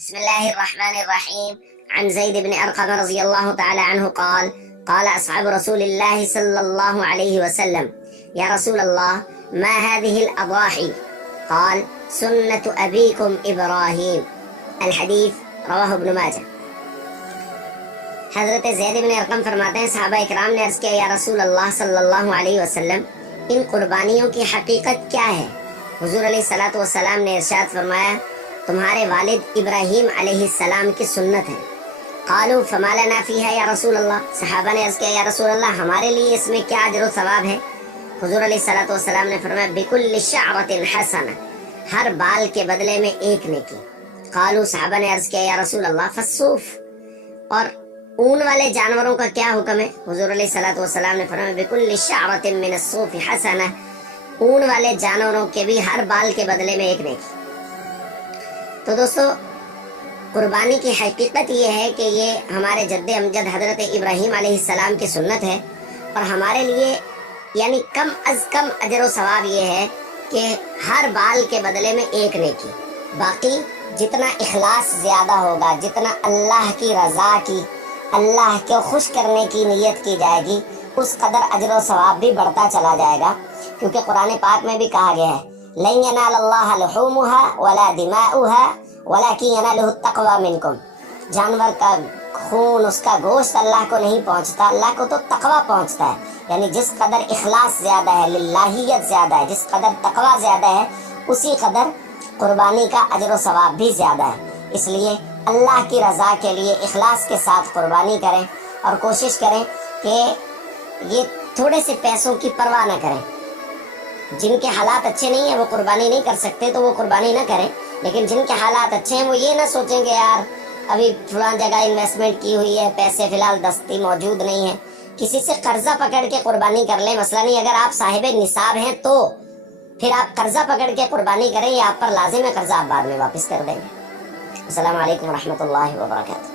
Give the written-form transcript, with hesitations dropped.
بسم الله الرحمن الرحيم. عن زيد بن أرقم رضي الله تعالى عنه قال قال أصحاب رسول الله صلى الله عليه وسلم: يا رسول الله، ما هذه الأضاحي؟ قال: سنة أبيكم إبراهيم. الحديث رواه ابن ماجه۔ حضرت زید بن ارقم فرماتے ہیں صحابہ اکرام نے عرض کیا: یا رسول اللہ صلی اللہ علیہ وسلم، ان قربانیوں کی حقیقت کیا ہے؟ حضور علیہ الصلوۃ والسلام نے ارشاد فرمایا: تمہارے والد ابراہیم علیہ السلام کی سنت ہے۔ قالوا فما لنا فیہا یا رسول اللہ، صحابہ نے عرض کیا: یا رسول اللہ، ہمارے لیے اس میں کیا اجر و ثواب ہے؟ حضور علیہ الصلوۃ والسلام نے فرمایا: بکل شعرۃ حسنہ، ہر بال کے بدلے میں ایک نیکی۔ قالوا، صحابہ نے عرض کیا: یا رسول اللہ، فالصوف، اور اون والے جانوروں کا کیا حکم ہے؟ حضور علیہ الصلوۃ والسلام نے فرمایا: بکل شعرۃ من الصوف حسنہ، اون والے جانوروں کے بھی ہر بال کے بدلے میں ایک نیکی۔ تو دوستو، قربانی کی حقیقت یہ ہے کہ یہ ہمارے جد امجد حضرت ابراہیم علیہ السلام کی سنت ہے، اور ہمارے لیے یعنی کم از کم اجر و ثواب یہ ہے کہ ہر بال کے بدلے میں ایک نیکی۔ باقی جتنا اخلاص زیادہ ہوگا، جتنا اللہ کی رضا کی، اللہ کو خوش کرنے کی نیت کی جائے گی، اس قدر اجر و ثواب بھی بڑھتا چلا جائے گا، کیونکہ قرآن پاک میں بھی کہا گیا ہے: لن ینال اللہ لحومها ولا دماؤها ولکن ینالہ التقوی منکم۔ جانور کا خون، اس کا گوشت اللہ کو نہیں پہنچتا، اللہ کو تو تقوی پہنچتا ہے۔ یعنی جس قدر اخلاص زیادہ ہے، للہیت زیادہ ہے، جس قدر تقوی زیادہ ہے، اسی قدر قربانی کا اجر و ثواب بھی زیادہ ہے۔ اس لیے اللہ کی رضا کے لیے اخلاص کے ساتھ قربانی کریں، اور کوشش کریں کہ یہ تھوڑے سے پیسوں کی پرواہ نہ کریں۔ جن کے حالات اچھے نہیں ہیں وہ قربانی نہیں کر سکتے تو وہ قربانی نہ کریں، لیکن جن کے حالات اچھے ہیں وہ یہ نہ سوچیں کہ یار ابھی فلاں جگہ انویسٹمنٹ کی ہوئی ہے، پیسے فی الحال دستی موجود نہیں ہیں، کسی سے قرضہ پکڑ کے قربانی کر لیں۔ مسئلہ نہیں، اگر آپ صاحب نصاب ہیں تو پھر آپ قرضہ پکڑ کے قربانی کریں، یا آپ پر لازم ہے قرضہ آپ بعد میں واپس کر دیں گے۔ السلام علیکم ورحمۃ اللہ وبرکاتہ۔